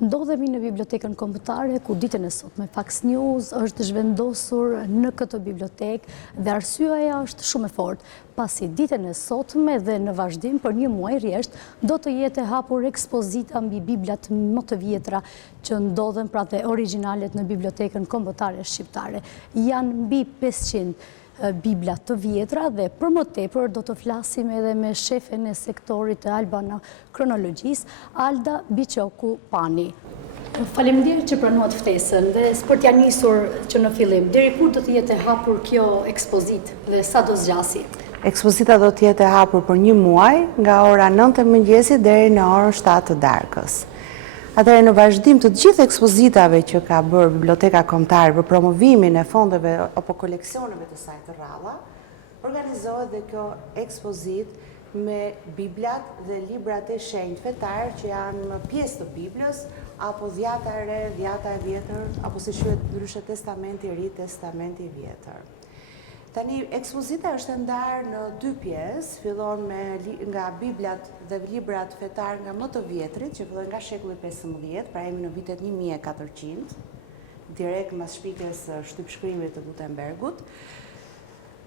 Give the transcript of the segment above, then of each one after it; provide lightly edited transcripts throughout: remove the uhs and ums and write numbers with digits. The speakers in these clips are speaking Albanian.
Ndodhemi në bibliotekën kombëtare ku ditën e sotme Fax News është zhvendosur në këtë bibliotekë dhe arsyeja është shumë e fortë, pasi ditën e sotme dhe në vazhdim për një muaj rresht do të jetë e hapur ekspozita mbi biblat më të vjetra që ndodhen pra dhe originalet në bibliotekën kombëtare shqiptare. Janë mbi 500 bibla të vjetra dhe për më tepër do të flasim edhe me shefen e sektorit të Albana Kronologjisë, Alda Biqoku Pani. Faleminderit që pranuat ftesën dhe për t'ja nisur që në fillim, deri kur do të jetë e hapur kjo ekspozitë dhe sa do zgjasi? Ekspozita do të jetë e hapur për një muaj, nga ora 9 e mëngjesit deri në orën 7 të darkës. Atëherë në vazhdim të gjithë ekspozitave që ka bërë Biblioteka Kombëtare për promovimin e fondeve apo koleksioneve të saj të rralla, organizohet dhe kjo ekspozitë me biblat dhe librat e shenjtë fetar që janë pjesë të Biblës, apo dhjata e re, dhjata e vjetër, apo si quhet ndryshe Testamenti i Ri, Testamenti i Vjetër. Tani, ekspozita është ndarë në 2 pjesë, fillon nga biblat dhe librat fetar nga më të vjetrit, që fillon nga shekulli 15, pra jemi në vitet 1400, direkt mas shpikjes shtypshkrimit të Gutenbergut,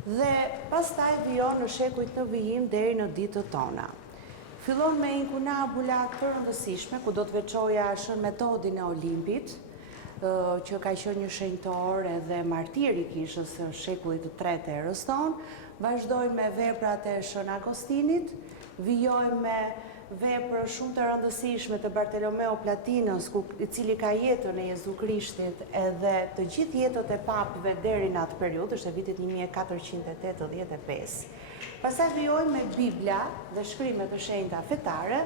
dhe pastaj vijon në shekujt në vijim deri në ditët tona. Fillon me inkunabula të rëndësishme, ku do të veçoja shën metodin e Olimpit, që ka qenë një shenjtor edhe martir i kishës së shekullit të 3 erës tonë, vazhdojmë me veprat e Shën Agostinit, vijojmë me veprë shumë të rëndësishme të Bartolomeo Platinës, i cili ka jetën e Jezu Krishtit edhe të gjithë jetët e papëve deri në atë periudhë, është e vitit 1485. Pastaj vijojmë me Bibla dhe shkrimet të shenjta fetare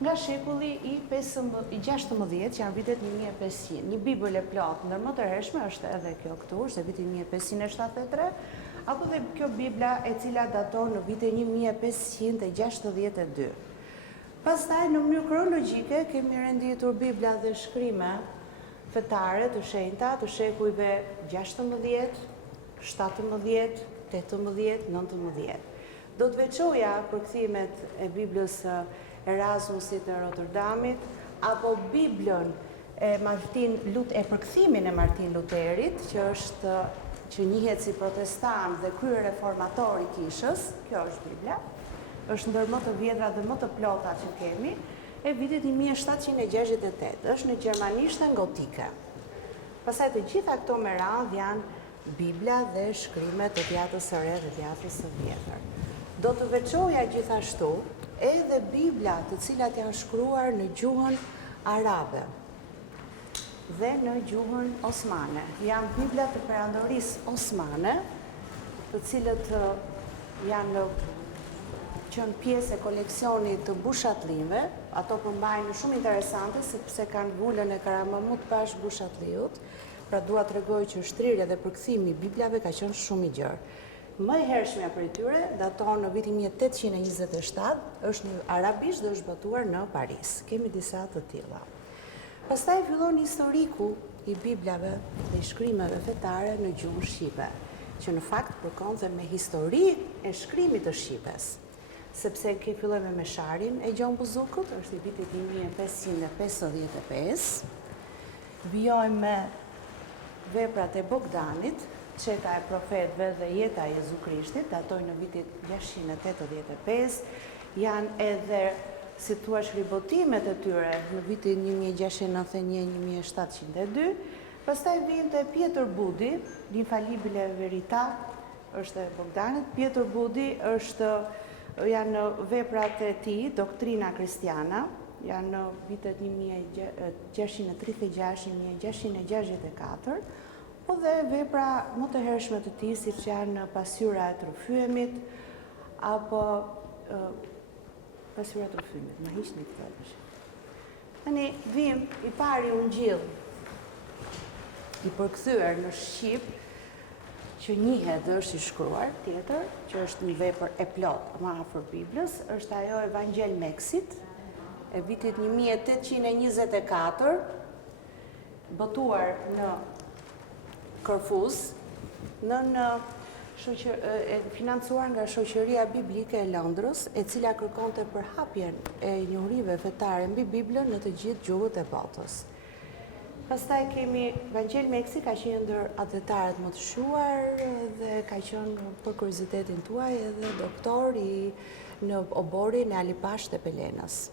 nga shekulli i 16, që janë vitet 1500. Një Bibël e plotë ndër më të hershme është edhe kjo këtu, është e vitit 1573, apo dhe kjo Bibla e cila daton në vitin 1562. Pastaj në mënyrë kronologjike kemi renditur Bibla dhe shkrime fetare të shenjta të shekujve 16, 17, 18, 19. Do të veçoja përkthimet e Biblës Erasmusit në Rotterdamit, apo Biblën e përkthimin e Martin Luterit, që njihet si protestant dhe krye reformator i kishës, kjo është Bibla, është ndër më të vjetra dhe më të plota që kemi, e vitit 1768, është në gjermanishten gotike. Pastaj të gjitha këto me radhë janë Bibla dhe shkrimet të Djatës së Re dhe Djatës së Vjetër. Do të veçoja gjithashtu edhe Bibla të cilat janë shkruar në gjuhën arabe dhe në gjuhën osmane. Janë Bibla të perandorisë osmane, të cilët janë qenë pjesë e koleksionit të Bushatlive. Ato përmbajnë shumë interesante sepse kanë vulën e Karamamut Pash Bushatliut, pra dua t'rregoj që shtrirja dhe përkthimi i Biblave ka qenë shumë i gjerë. Më e hershmja për tyre daton në vitin 1827, është në arabisht dhe është botuar në Paris. Kemi disa të tilla. Pastaj fillon historiku i Biblave dhe i shkrimeve fetare në gjuhën shqipe, që në fakt përkonte me histori e shkrimit të shqipes, sepse fillojmë me Sharin e Gjon Buzukut, është i vitit 1555, vijojmë me veprat e Bogdanit, Qeta e profetëve dhe jeta e Jezu Krishtit, datojnë në vitit 685, janë edhe, si thua, ribotimet e tyre në vitin 1691-1702, pastaj vinte Pjetër Budi, L'infallibile Verità, është e Bogdanit, Pjetër Budi janë veprat e tij, Doktrina Kristiana, janë në vitet 1636-1664, po dhe vepra më të hershme të tij, siç janë Pasqyra e Trofymit, apo Pasqyra e Trofymit, më hiqni këtë. Tani vim i pari Ungjill i përkthyer në shqip, që njihet dhe është i shkruar, tjetër, që është një vepër e plot më afër Biblës, është ajo Evangel Meksit, e vitit 1824, botuar në Korfuz, në financuar nga Shoqëria Biblike e Londrës, e cila kërkonte përhapjen e njohurive fetare mbi Biblën në të gjithë gjuhët e botës. Pastaj kemi Vangel Meksi, ka qenë ndër atletarët më të shuar dhe ka qenë për kuriozitetin tuaj edhe doktor në oborin e Alipash të Pelenës.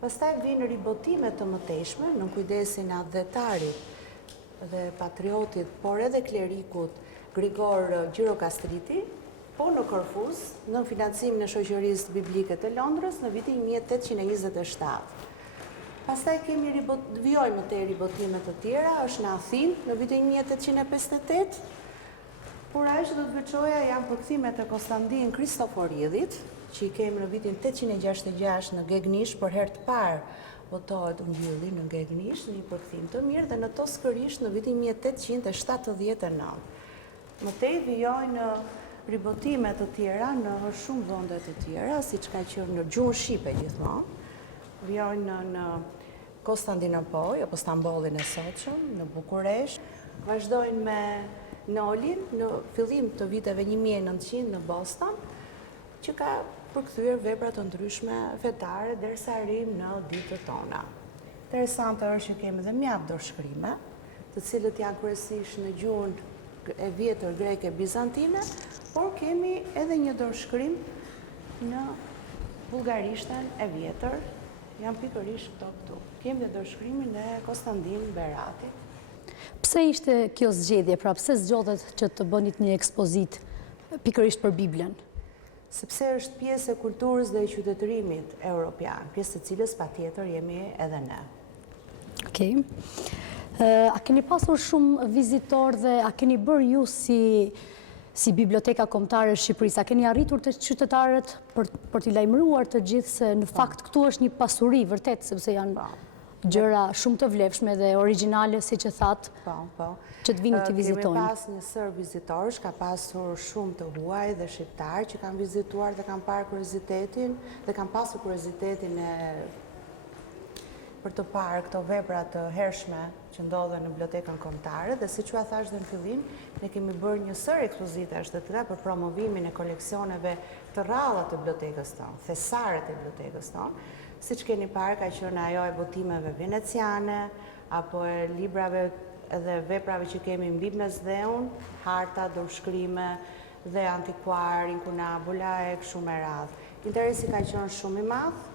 Pastaj vinë ribotimet të mëtejshme në kujdesin e athletarit dhe patriotit, por edhe klerikut Grigor Gjirokastriti, po në Korfuz, në financimin e Shoqërisë Biblike të Londrës në vitin 1827. Pastaj kemi vjojmë të ribotimet të tjera, është në Athinë në vitin 1858, por ajo që do të veçoja janë përkthimet e Konstantin Kristoforidhit, që i kemi në vitin 866 në Gegnish, për herë të parë votohet ungjilli në Gegnish, një përkthim të mirë, dhe në Toskërish në vitin 1879. Mëtej vijojnë ribotimet të tjera në shumë vende të tjera, siç ka qenë në gjuhën shqipe gjithmonë. Vijojnë në Konstantinopol, apo Stambollin e sotshëm, në Bukuresht. Vazhdojnë me Nolin në fillim të viteve 1900 në Boston, që ka përkthyer vepra të ndryshme fetare derisa arrim në ditët tona. Interesante është që kemi dhe mjaft dorëshkrime, të cilët janë kryesisht në gjuhën e vjetër greke bizantine, por kemi edhe një dorëshkrim në bullgarishten e vjetër, janë pikërisht këtu. Kemi dhe dorëshkrimin e Konstantin Beratit. Pse ishte kjo zgjedhje, pra pse zgjodhet që të bënit një ekspozit pikërisht për Biblën? Sepse është pjesë e kulturës dhe e qytetërimit europian, pjesë të cilës patjetër jemi edhe ne. Okej. A keni pasur shumë vizitor dhe a keni bërë ju si Biblioteka Kombëtare e Shqipërisë, a keni arritur të qytetarët për t'i lajmëruar të gjithë se në fakt këtu është një pasuri vërtet, sepse janë gjëra shumë të vlefshme dhe origjinale, siç e thatë, që të vini t'i vizitojnë. Kemi pas një sër vizitorësh, ka pasur shumë të huaj dhe shqiptarë që kanë vizituar dhe kanë parë kuriozitetin dhe kanë pasur kuriozitetin për të parë këto vepra të hershme që ndodhen në Bibliotekën Kombëtare, dhe siç u thash dhe në fillim, ne kemi bërë një sër ekspozitash të tilla për promovimin e koleksioneve të rralla të bibliotekës tonë, thesare të bibliotekës tonë. Siç keni parë, ka qenë ajo e botimeve veneciane, apo e librave dhe veprave që kemi mbi Mesdheun, harta, dorëshkrime dhe antikuar, inkunabula e kështu me radhë. Interesi ka qenë shumë i madh.